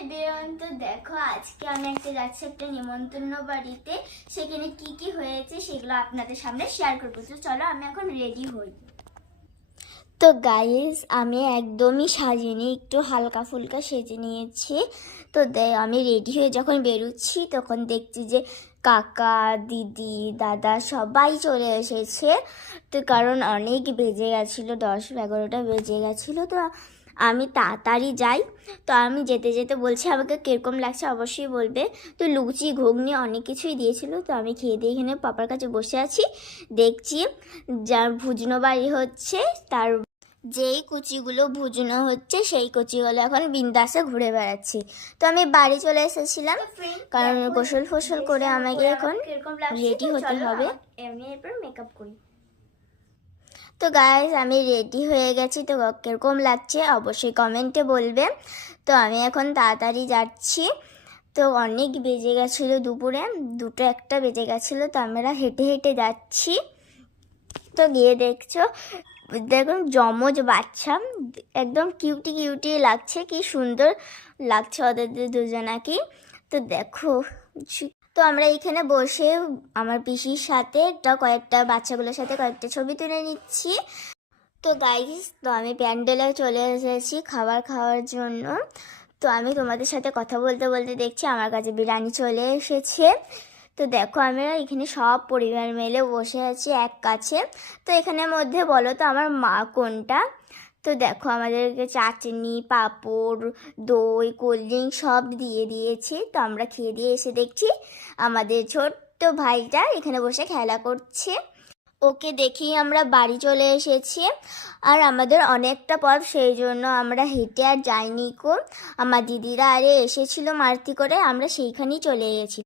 Everyone, তো দেখো আজকে আমি যাচ্ছি একটা নিমন্ত্রণ বাড়িতে। সেখানে কি কি হয়েছে সেগুলো আপনাদের সামনে শেয়ার করবো। তো চলো আমি এখন রেডি হই। তো গাইস, আমি একদমই সাজিনি, একটু হালকা ফুলকা সেজে নিয়েছি। তো আমি রেডি হয়ে যখন বেরোচ্ছি তখন দেখছি যে কাকা, দিদি, দাদা সবাই চলে এসেছে। তো কারণ অনেক বেজে গেছিলো, 10-11টা বেজে গেছিলো। তো আমি তাড়াতাড়ি যাই। তো আমি যেতে যেতে বলছি আমাকে কীরকম লাগছে অবশ্যই বলবে। তো লুচি, ঘুগনি অনেক কিছুই দিয়েছিল। তো আমি খেয়ে দিয়ে এখানে পাপার কাছে বসে আছি, দেখছি যার ভুজনো বাড়ি হচ্ছে, তার যেই কুচিগুলো ভুজনো হচ্ছে সেই কুচিগুলো এখন বিন্দাসে ঘুরে বেড়াচ্ছি। তো আমি বাড়ি চলে এসেছিলাম, কারণ গোসল ফসল করে আমাকে এখন রেডি হতে হবে। এমনি এরপর মেকআপ করি। তো গাইস, আমি রেডি হয়ে গেছি। তো কীরকম লাগছে অবশ্যই কমেন্টে বলবে। তো আমি এখন তাড়াতাড়ি যাচ্ছি। তো অনেক বেজে গেছিলো, দুপুরে 2-1 বেজে গেছিলো। তো আমরা হেঁটে হেঁটে যাচ্ছি। তো গিয়ে দেখছো, দেখুন যমজ বাচ্চা, একদম কিউটি কিউটি লাগছে, কি সুন্দর লাগছে ওদের দুজনাকে। তো দেখো, তো আমরা এখানে বসে আমার পিসির সাথে কয়েকটা বাচ্চাগুলোর সাথে কয়েকটা ছবি তুলে নিচ্ছি। তো গাইস, তো আমি প্যান্ডেলে চলে এসেছি খাবার খাওয়ার জন্য। তো আমি তোমাদের সাথে কথা বলতে বলতে দেখছি আমার কাছে বিরিয়ানি চলে এসেছে। তো দেখো, আমরা এখানে সব পরিবার মিলে বসে আছি এক কাছে। তো এখানের মধ্যে বলো তো আমার মা কোনটা? তো দেখো, আমাদেরকে চাটনি, পাঁপড়, দই, কোল্ড ড্রিঙ্ক সব দিয়ে দিয়েছে। তো আমরা খেয়ে দিয়ে এসে দেখছি আমাদের ছোট্ট ভাইটা এখানে বসে খেলা করছে। ওকে দেখেই আমরা বাড়ি চলে এসেছি। আর আমাদের অনেকটা পথ, সেই জন্য আমরা হেঁটে আর যাইনি কো। আমার দিদিরা আরে এসেছিলো মারুতি করে, আমরা সেইখানেই চলে গেছি।